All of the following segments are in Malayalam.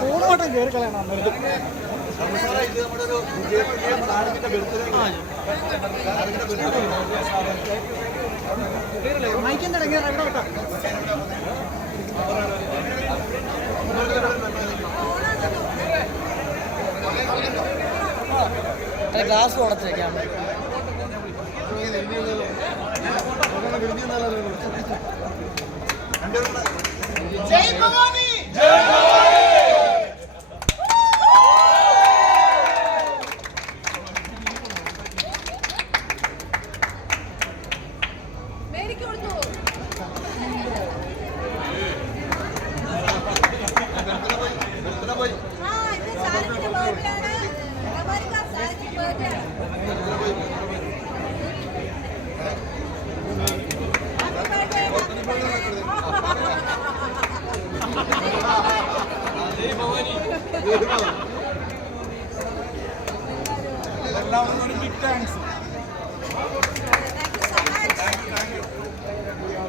ഫോണോട്ടം കയറി കളയണം. മൈക്കിന്റെ ഇടങ്ങേറ എവിടെ വിട്ടാ ഗ്ലാസ് ഉടച്ചേക്കാം. ജയ് ഭവാനി, ജയ് ഭവാനി.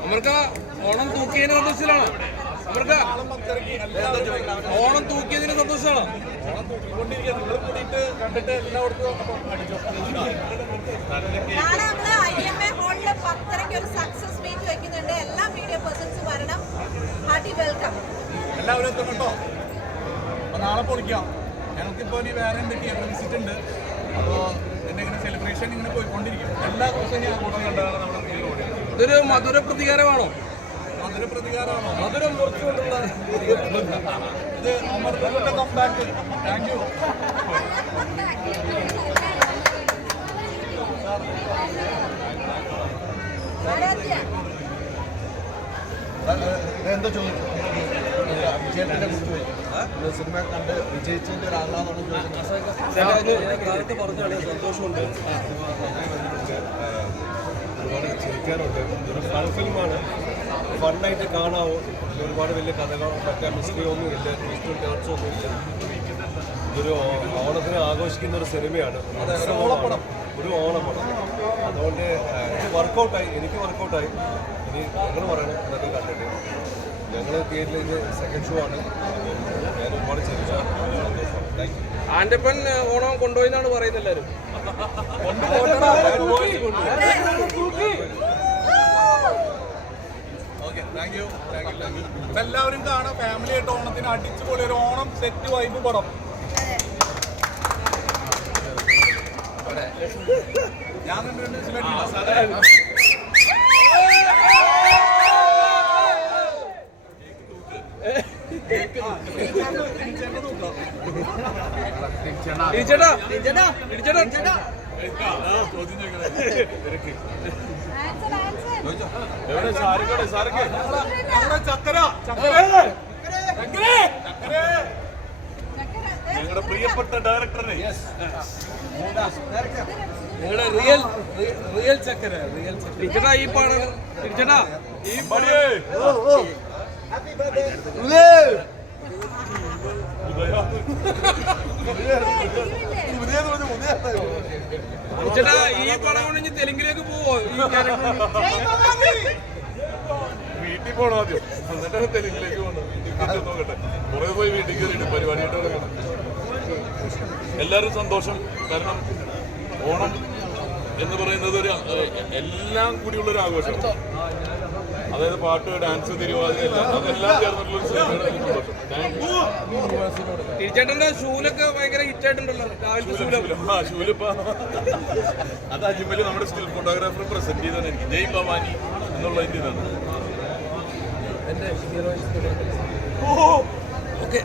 അമൃത ഓണം തൂക്കിയതിന് സന്തോഷത്തിലാണ്. അമൃത ഓണം തൂക്കിയതിന് സന്തോഷമാണ്. എല്ലാ മീഡിയ പേഴ്സൺസും വരണം. Hearty welcome. എല്ലാവരും എത്തും കേട്ടോ. അപ്പൊ നാളെ പൊളിക്കാം. ഞങ്ങൾക്കിപ്പോ ഇനി വേറെ എന്തൊക്കെയാണ് വിസിറ്റ് ഉണ്ട്. അപ്പോൾ എൻ്റെ ഇങ്ങനെ സെലിബ്രേഷൻ ഇങ്ങനെ പോയിക്കൊണ്ടിരിക്കും. എല്ലാ ദിവസവും ഞാൻ കൂട്ടം കണ്ടാണ് നമ്മുടെ മുന്നിൽ. ഇതൊരു മധുര പ്രതികാരമാണോ? മധുര പ്രതികാരമാണോ? മധുരം മുറിച്ചുകൊണ്ടുള്ള ഇത് അമൃതയുടെ കംബാക്ക്. Thank you. എന്താ ചോദിച്ചു? വിജയത്തിന്റെ സിനിമ കണ്ട് വിജയിച്ചതിന്റെ ഒരാളാണെന്ന് സന്തോഷമുണ്ട്. ഒരുപാട് ചിരിക്കാനുണ്ട്. ഒരു ഫൺ ഫിലിമാണ്. ഫണ്ണായിട്ട് കാണാവോ. ഒരുപാട് വലിയ കഥകളോ മറ്റേ മിസ്റ്ററി ഒന്നും ഇല്ല, ട്വിസ്റ്റും ടേൺസും ഒന്നും ഇല്ല. ഇതൊരു ഓണത്തിന് ആഘോഷിക്കുന്ന ഒരു സിനിമയാണ്. ഒരു ഓണപ്പടം. അതുകൊണ്ട് വർക്കൗട്ടായി, എനിക്ക് വർക്കൗട്ടായി. ഇനി ഞങ്ങൾ പറയണം ഇതൊക്കെ കണ്ടിട്ട്. ഞങ്ങൾ തിയേറ്ററിൽ ഇത് സെക്കൻഡ് ഷോ ആണ്. ഞാൻ ഒരുപാട് ചിരിച്ചു. Thank you. ആൻ്റപ്പൻ ഓണം കൊണ്ടുപോയെന്നാണ് പറയുന്നത് എല്ലാവരും. എല്ലാവരും കാണാം. ഫാമിലി ആയിട്ട് ഓണത്തിന് അടിച്ചു പൊളി ഒരു ഓണം സെറ്റ് വൈബ് പടം. ഞാൻ കണ്ടിട്ടുണ്ട്. ഞങ്ങളുടെ പ്രിയപ്പെട്ട ഡയറക്ടറിനെ നിങ്ങളുടെ റിയൽ ചക്കര തിരിച്ചടാ ഈ പാടാണ്. തിരിച്ചടാ ഈ ചേട്ടാ ഈ പടം കൊണ്ട് തെലുങ്കിലേക്ക് പോവോ? വീട്ടിൽ പോകണം ആദ്യം, എന്നിട്ടാണ് തെലുങ്കിലേക്ക് പോകണം. വീട്ടിൽ നോക്കട്ടെ, കുറെ പോയി വീട്ടിൽ കയറിയിട്ട് പരിപാടിയായിട്ട് കിടക്കണം. എല്ലാവരും സന്തോഷം. കാരണം ഓണം എന്ന് പറയുന്നത് ഒരു എല്ലാം കൂടിയുള്ളൊരു ആഘോഷം. അതായത് പാട്ട്, ഡാൻസ്, തിരുവാതിര അതെല്ലാം ചേർന്നിട്ടുള്ളൊരു സന്തോഷം. തിരിച്ചേട്ടന്റെ ഷൂലൊക്കെ ഭയങ്കര ഹിറ്റായിട്ടുണ്ടല്ലോ. ഷൂലിപ്പ അത് അജ്മല് നമ്മുടെ സ്റ്റിൽ ഫോട്ടോഗ്രാഫർ പ്രസന്റ് ചെയ്താണ് എനിക്ക്. ജയ് ഭവാനി എന്നുള്ള ഇതാണ്. എന്റെ ഹീറോ ഓക്കെ.